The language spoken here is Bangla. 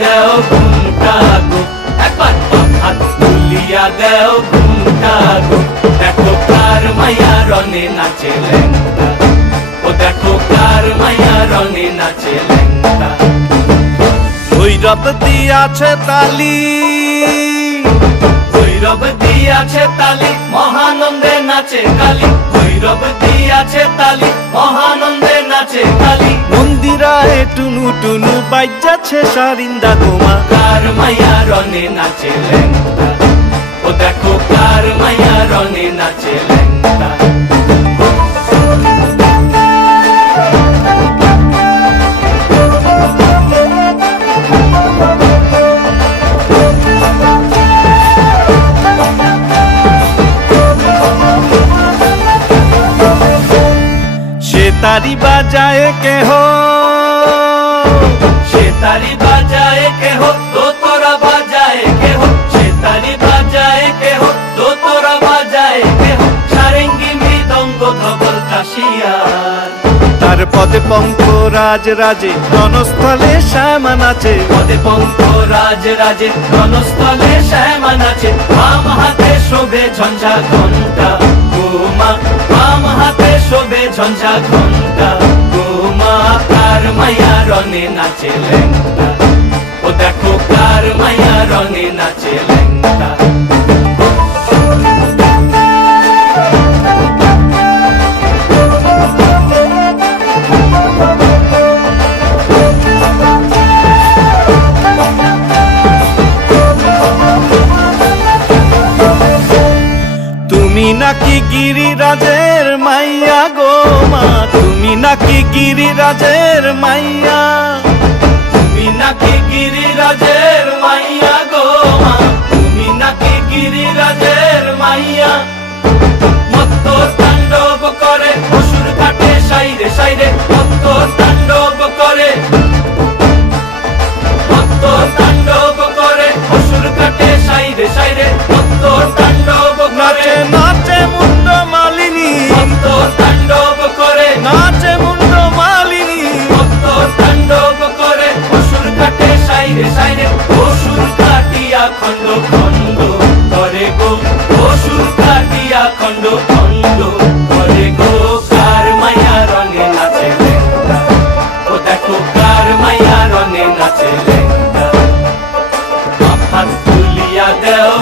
দেও ঘুমটা গো, একবার হাত তুলিয়া দেও ঘুমটা গো। দেখো কার মায়া রনে নাচে ল্যাংটা, ও দেখো কার মায়া রনে নাচে ল্যাংটা। ভৈরব দিয়াছে তালি, ভৈরব দিয়াছে তালি, মহানন্দে নাচে কালী। ভৈরব দিয়াছে তালি, মহানন্দে নাচে কালী। মন্দিরায় টুনু টুনু বাজ্যাছে সারিন্দা গোমা। কার মায়া রনে নাচে ল্যাংটা, ও দেখো কার মায়া রনে নাচে ল্যাংটা। তারি বাজায় কেহ, সে তারি বাজায় কেহ, দোতরা বাজায় কেহ। সে তারি বাজায় কেহ, দোতরা বাজায় কেহ। সারেঙ্গি মৃদঙ্গ ধবল কাশিয়ার। তার পদে পঙ্ক রাজ রাজে রণস্থলে শ্যামা নাচে। পদে পঙ্ক রাজ রাজে রণস্থলে শ্যামা নাচে। বাম হাতে শোভে ঝঞ্ঝা ঘণ্টা গোমা, বাম হাতে শোভে ঝঞ্ঝা ঘণ্টা গোমা। কার মায়া রনে নাচে ল্যাংটা, ও দেখো কার মায়া রনে নাচে ল্যাংটা। তুমি নাকি গিরিরাজের মাইয়া গো মা, তুমি নাকি গিরিরাজের মাইয়া। তুমি নাকি গিরিরাজের মাইয়া গো মা, তুমি নাকি গিরিরাজের মাইয়া। মত্ত তাণ্ডব করে অসুর কাটে সাইরে সাইরে, মত্ত তাণ্ডব করে, মত্ত তাণ্ডব করে অসুর কাটে সাইরে সাইরে, মত্ত তাণ্ডব করে। নাচে নাচে মুন্ড মালিনী, মত্ত তাণ্ডব করে, নাচে মুন্ড মালিনী। মত্ত তাণ্ডব করে অসুর কাটে সাইরে সাইরে, অসুর কাটিয়া খণ্ড খণ্ড করে গো, অসুর কাটিয়া খণ্ড খণ্ড করে গো। কার মায়া রঙে নাচে ল্যাংটা, ও দেখো কার মায়া রঙে নাচে ল্যাংটা। হাত তুলিয়া দেও